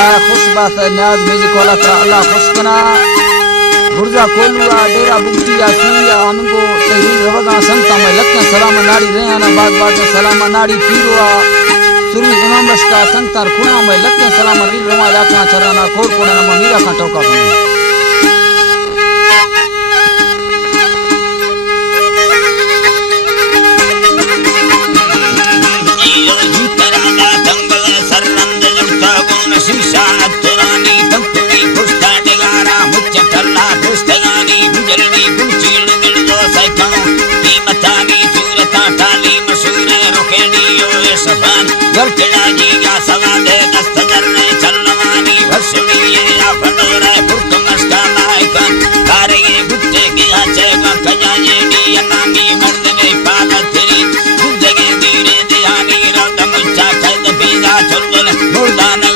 खुश बात न्याज मेज कोला तर अल्लाह खुश कना गुर्जा कोलुआ डेरा बुक्तिया सुनिया हमको तहरीर रवगा संता में लक्का सलाम नाड़ी रहना बाद बाद में सलाम नाड़ी पीरोआ सुरवी इमाम रश्का संतार खुना में लक्का सलाम रील रमा जाका चराना खोर कोना में मीरा का टोका बने शीशा तुरानी तंतुनी पुष्टा डिगारा मुच्च टल्ला पुस्तगानी गुजरनी गुंचील गिलदो सैकनो कीमतानी सूरता टाली मशहूर रुकेनी यो सफान गलकड़ा जीगा सवादे दस्तगर ने चलवानी वर्षणी ये आफनोर फुर्क मस्का नायकन कारे गुट्टे के आचे कजा ये डी अनामी मर्द ने पादा तेरी गुजगे धीरे ध्यानी रद मुच्चा कद बेजा चुल मुर्दान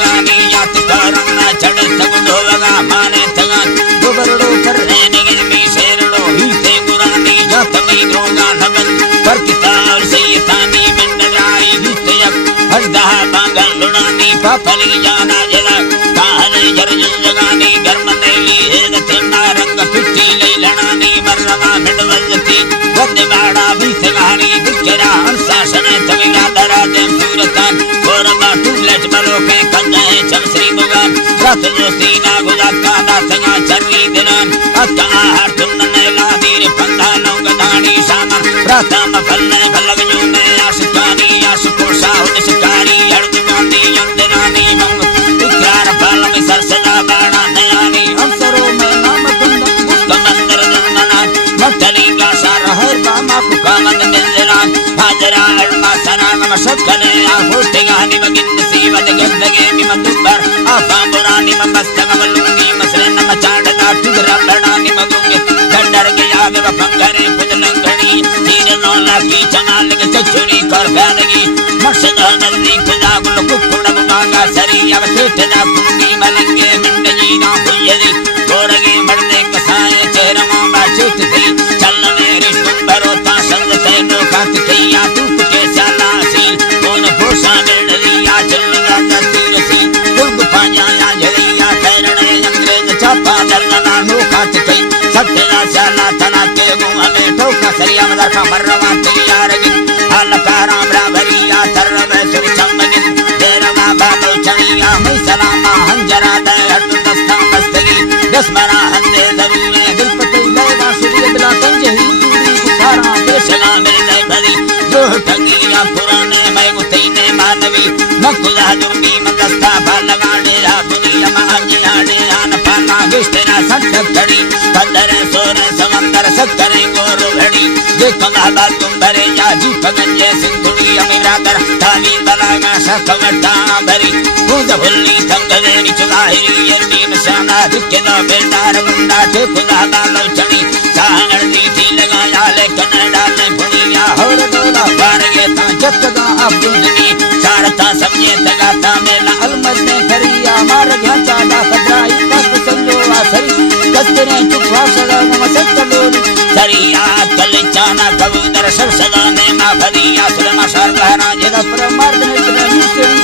चढ़े तगड़ो लगा माने तगान दोबरड़ो कर रहने में शेरड़ो हिलते पुरानी जात में रोगा नगन पर किताब से ये तानी में नजराई हिलते जब हर दहा बांगल लुड़ानी पापली जाना जला काहले जरजुल जगानी गर्म नेली है गतना रंग पिट्टी ले लड़ानी मरवा मिडवजती वद बाड़ा भी तगानी दिखेरा अनुशासन तमिला दरा देम सूरतान कोरमा टुलट बलो के कंजे चमसरी मुगान रात जो सीना गुजर का दासगा चरनी दिनान अक्का हर तुम नेला दीर पंदा लोग दानी सामा रात में फलने फलग जो में आशिकानी आशिको साहुद शिकारी हर्द बांधी यंदरानी मंग इकरार फल में सरसदा बाड़ा नयानी अवसरों में नाम कुंद मुस्तमंदर दुर्मना मटली का सारा हर बामा कुकामन मिलरान हाजरा अरमा सना नमशकले आहोष्टिगानी मगिन नसीबत गंदगे मिमदुबर आफा बुरानी मस्तगवलुंगी मसरन मचाड़दा तुगरा लड़ानी मगुंगे गंडर के आगे वफंगरे पुदलंगणी तीर नौला की चनाल के चचुरी कर बैनगी मर्शद नजनी पुजागुल कुकुड़ मांगा सरी अब सेठना कुंगी मलंगे मिंडजी ना हुयरी गोरगे मर्दे कसाए चेहरा बाचुत थी चलने रिश्तुंबरो ता संग से नो कात किया तूप के साला सी कौन भूषा मिललिया चलगा दस्तीर सी दुर्ग पाया जरिया खैरने अंग्रेज छापा दलना नो कात कई सत्या साला तना के मुंह में ठोका सरिया मदर का मरवा तैयार गिन अलकारा ब्राभरिया तरव सुर चमगिन तेरवा बाबू चनिया मैं सलामा हंजरा दे हट दस्ता मस्तगी दसमरा हंदे दरुए दिल पते लेवा सुरिय दिला तंजही दूरी कुखारा बेसला में ले भरी जो ठगिया पुराने मैं गुतईने मानवी नकुला दुर्गी मदस्ता भलगाने रा दुनिया माजिया ने आन पाना गिस्तेना संतड़ी कंदरे सोने समंदर सकरे गोरो भड़ी जे कमाबा तुम भरे या जी पगंजे सिंधुड़ी अमीरा कर ताली बलागा सकवटा भरी पूज भुल्ली संगले निचुलाहिरी यर्नी मशाना दिखे नो बेदार मुंडा के खुदा बालो चनी साहर नीति लगाया ले कन्नड़ा ले भुनिया होर डोला बारगे ता जतगा अब्दुलनी चारता समझे तगाता मेला अलमद ने खरिया मार गया चाला खदराई कस संजो आसरी कस्तरे चुपा सदा मसतलोली सरिया कल चाना कबूतर सब सदा ने मा भरिया सुरमा सरलहरा जदा परमार्थ ने इतने मुस्करी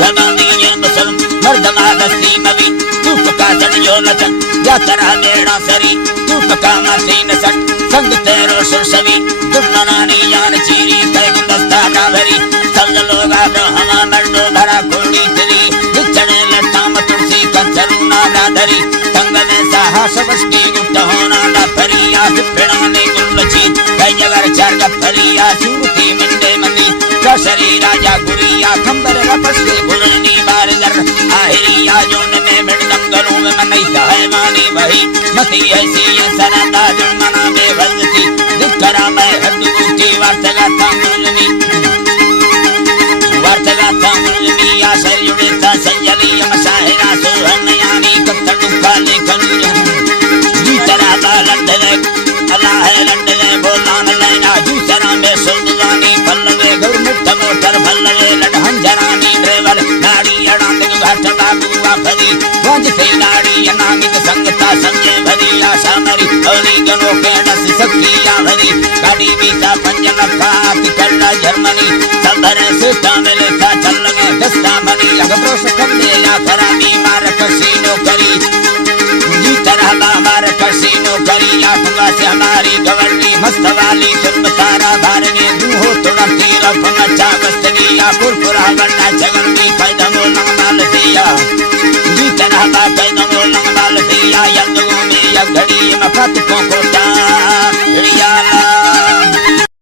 भगानी ये मुसल मर्दमा दस्ती मवी तूप का चढ़ जो लचन या तरह बेड़ा सरी तूप का मसीन सट संग तेरो सुरसवी दुर्मनानी यान चीरी कई गुंदस्ता ना भरी सब लोग अब्राहम मर्दो भरा कोड़ी चली बिछड़े लट्टा तुलसी कंचरू नाला धरी संगने साहस बस की गुप्त होना ला फरिया फिरने गुलची कई जगह चार फरिया सूरती मिंडे मनी कसरी राजा गुरिया खंबर रपस के गुरनी बारदर आहिरिया जोन में मृदम गलों में मनई है मानी वही मती ऐसी सनदा जुर्मना में वजती दिखरा में हरदू की वार्तगा तामुलनी आशर युड़ता संजली मसाहिरा सुहन यानी कत्तू काले कलिया जीतरा लंडने अल्लाह है लंडने बोलान लेना दूसरा में सुल्तानी पल्लवे गुरमुक्त मोटर भल्लवे लड़हन जरानी ड्राइवर नाड़ी अड़ांग घाट बाबूआ भरी वंज से नाड़ी अनामिक संगता समझे भरी आशा मरी ओली गनो के नस सकिया भरी गाड़ी भी सा पंज लखा तिकड़ा जर्मनी सबरे से कामले था चल लगे दस्ता मनी लगभग सकमने या खराबी मार कसीनो करी जी तरह मार कसीनो करी या ठुगा से हमारी गवर्नी मस्त वाली तुम तारा भारने दूहो तुड़ा तीर फंगा चाबस्तनी या पुरपुरा